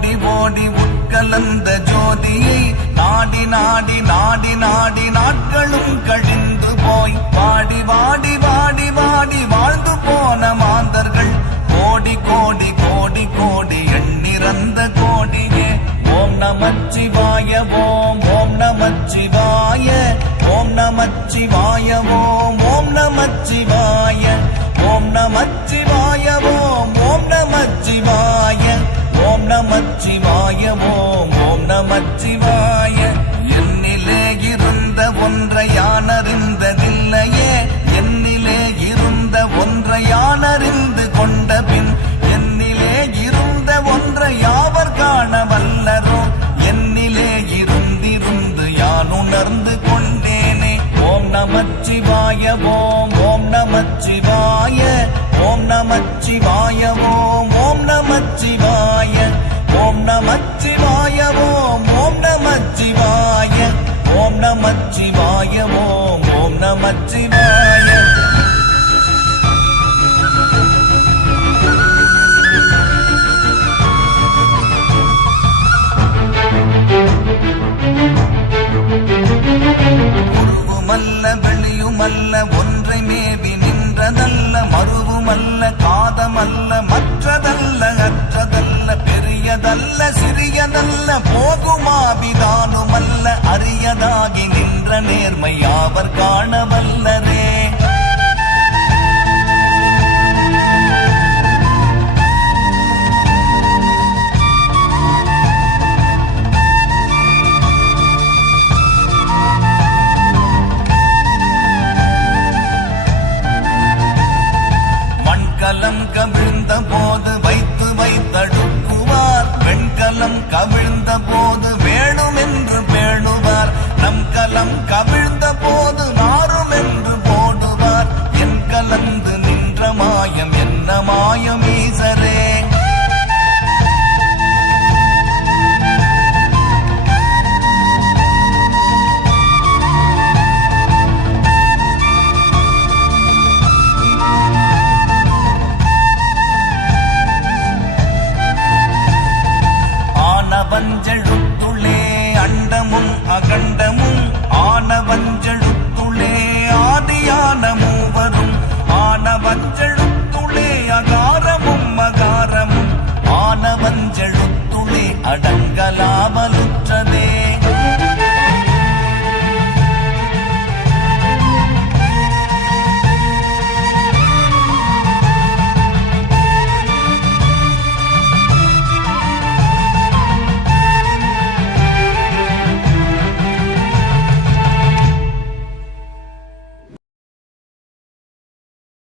ஓடி ஓடி உட்கலந்த ஜோதியை நாடி நாடி நாடி நாடி நாட்களும் கழிந்து போய் வாடி வாடி வாடி வாடி வாழ்ந்து போன மாந்தர்கள் கோடி கோடி கோடி கோடி எண்ணிறந்த கோடியே. ஓம் நமச்சிவாய ஓம் ஓம் நமச்சிவாய ஓம் நமச்சிவாய ஓம் ஓம் நமச்சிவாய ஓம் நமச்சிவாய ஓம் ஓம் நமச்சிவாய ஓம் நமச்சிவாய ஓம் ஓம் நமச்சிவாய. என்னிலே இருந்த ஒன்றை யானறிந்ததில்லையே, என்னிலே இருந்த ஒன்றை யானறிந்து கொண்ட பின் என்னிலே இருந்த ஒன்றை யாவர் காண வல்லரோ, என்னிலே இருந்திருந்து யான் உணர்ந்து கொண்டேனே. ஓம் நமச்சிவாய ஓம் ஓம் நமச்சிவாய ஓம் நமச்சிவாய ஓம் ஓம் நமச்சிவாய ஓம் நமச்சிவாய ஓம் ஓம் நமச்சிவாய ஓம் நமச்சிவாய ஓம் ஓம் நமச்சிவாய. உருவுமல்ல வெளியுமல்ல ஒன்றை மேவி நின்றதல்ல, மருவுமல்ல காதமல்ல மற்றதல்ல அற்றதல்ல, பெரியதல்ல சிறியதல்ல போகுமாவிதானுமல்ல, அரியதாகி நின்ற நேர்மை யாவர் காணவல்லரே. மண்கலம் கவிழ்ந்த போது வைத்து வைத்தடுக்குவார், வெண்கலம் கவிழ்ந்த போது வேணும் என்று பேணுவார், நம் கலம் கவிழ்ந்த போது நாரும் என்று போடுவார். என் கலந்து நின்ற மாயம் என்ன மாயம் ஈசரே. வஞ்சள்